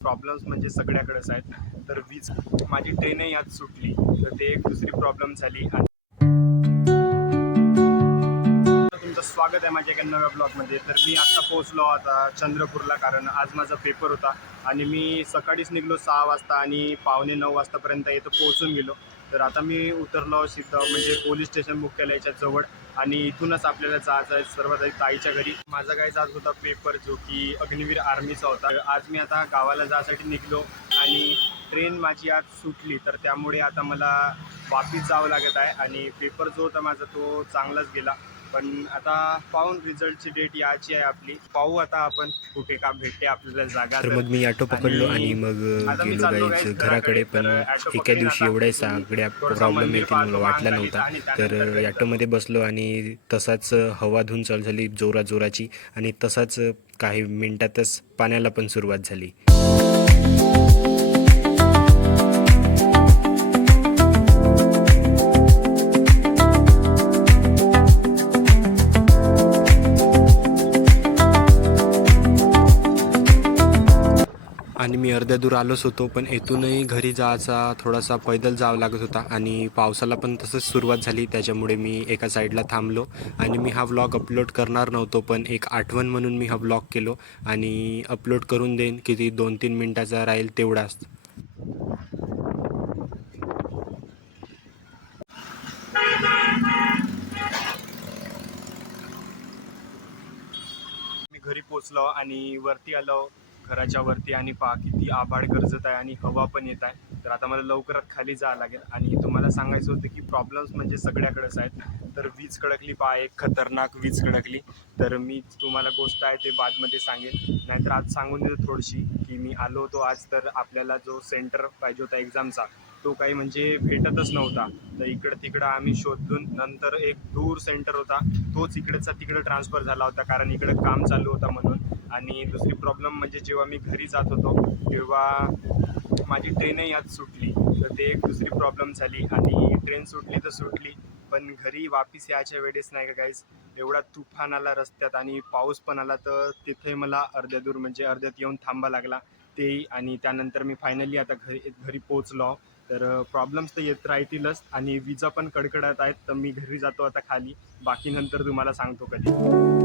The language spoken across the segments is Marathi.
प्रॉब्लेम्स म्हणजे सगळ्याकडेच आहेत. तर वीज माझी ट्रेनही आज सुटली, तर ते एक दुसरी प्रॉब्लेम झाली. आणि तुमचं स्वागत आहे माझ्या एका नव्या ब्लॉगमध्ये. तर मी आता पोहोचलो आता चंद्रपूरला, कारण आज माझा पेपर होता आणि मी सकाळीच निघलो 6 वाजता आणि 8:45 वाजतापर्यंत इथं पोहोचून गेलो. तर आता मी उतरलो सिद्ध म्हणजे पोलीस स्टेशन मुख्यालयाच्या जवळ, आणि इथूनच आपल्याला जायचं आहे सर्वात आधी ताईच्या घरी. माझा काहीच आज होता पेपर, जो की अग्निवीर आर्मीचा होता. आज मी आता गावाला जायसाठी निघलो आणि ट्रेन माझी आज सुटली, तर त्यामुळे आता मला वापस जावं लागत आहे. आणि पेपर जो होता माझा तो चांगलाच गेला, पण आता पाहून रिझल्टची डेट याची आहे आपली. पाहू आता आपण कुठे का भेटते आपल्याला जागा. तर मग मी ऑटो पकडलो आणि मग आता मी गेलो चाललो गाईज गाईज घराकडे. तर पण ॲटो एका पकडीन दिवशी आता. एवढ्या इथून सगळ्या थोडंसं प्रॉब्लेम मंदिर येतील मला पाहतो वाटला महाकालीचं, नव्हता. आणि तर त्यानंतर घरी जातो. ॲटोमध्ये बसलो आणि तसाच हवा धुवून चालू झाली जोराची, आणि तसाच काही मिनिटातच पाण्याला पण सुरुवात झाली. आणि मी अर्ध्या दूर आलोच होतो, पण येथूनही घरी जायचा थोडासा पैदल जावं लागत होता. आणि पावसाला पण तसंच सुरुवात झाली, त्याच्यामुळे मी एका साईडला थांबलो. आणि मी हा व्लॉग अपलोड करणार नव्हतो, पण एक आठवण म्हणून मी हा व्लॉग केलो आणि अपलोड करून देईन. किती 2-3 मिनटाचा राहील तेवढाच. मी घरी पोचलो आणि वरती आलो घराच्या वरती, आणि पहा किती आभाळ गरजत आहे आणि हवा पण येत आहे. तर आता मला लवकरात खाली जावं लागेल. आणि तुम्हाला सांगायचं होतं की प्रॉब्लेम्स म्हणजे सगळ्याकडेच आहेत. तर वीज कडकली पहा, एक खतरनाक वीज कडकली. तर मी तुम्हाला गोष्ट आहे ते बादमध्ये सांगेन, नाहीतर आज सांगून देतो थोडीशी की मी आलो होतो आज. तर आपल्याला जो सेंटर पाहिजे होता एक्झामचा, तो काही म्हणजे भेटतच नव्हता. तर इकडं तिकडं आम्ही शोधून नंतर एक दूर सेंटर होता, तोच इकडचा तिकडं ट्रान्सफर झाला होता, कारण इकडं काम चालू होता म्हणून. आणि दुसरी प्रॉब्लेम म्हणजे जेव्हा मी घरी जात होतो तेव्हा माझी ट्रेनही आज सुटली, तर ते एक दुसरी प्रॉब्लेम झाली. आणि ट्रेन सुटली तर सुटली, पण घरी वापस यायच्या वेळेस नाही का गाईस, एवढा तुफान आला रस्त्यात आणि पाऊस पण आला, तर तिथे मला अर्ध्या दूर म्हणजे अर्ध्यात येऊन थांबा लागला तेही. आणि त्यानंतर मी फायनली आता घरी पोचलो. तर प्रॉब्लेम्स तर येत राहतीलच, आणि विजा पण कडकडत आहेत. तर मी घरी जातो आता खाली, बाकी नंतर तुम्हाला सांगतो कधी.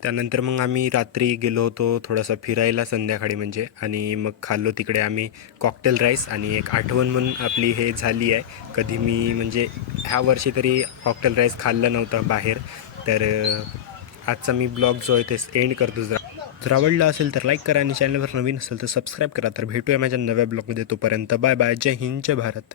त्यानंतर मग आम्ही रात्री गेलो होतो थोडासा फिरायला संध्याकाळी म्हणजे, आणि मग खाल्लो तिकडे आम्ही कॉकटेल राईस. आणि एक आठवण म्हणून आपली हे झाली आहे. कधी मी म्हणजे ह्या वर्षी तरी कॉकटेल राईस खाल्लं नव्हतं बाहेर. तर आजचा मी ब्लॉग जो आहे ते एंड करतो. जर आवडला असेल तर लाईक करा, आणि चॅनलवर नवीन असेल तर सबस्क्राईब करा. तर भेटूया माझ्या नव्या ब्लॉगमध्ये. तोपर्यंत बाय बाय. जय हिंद, जय भारत.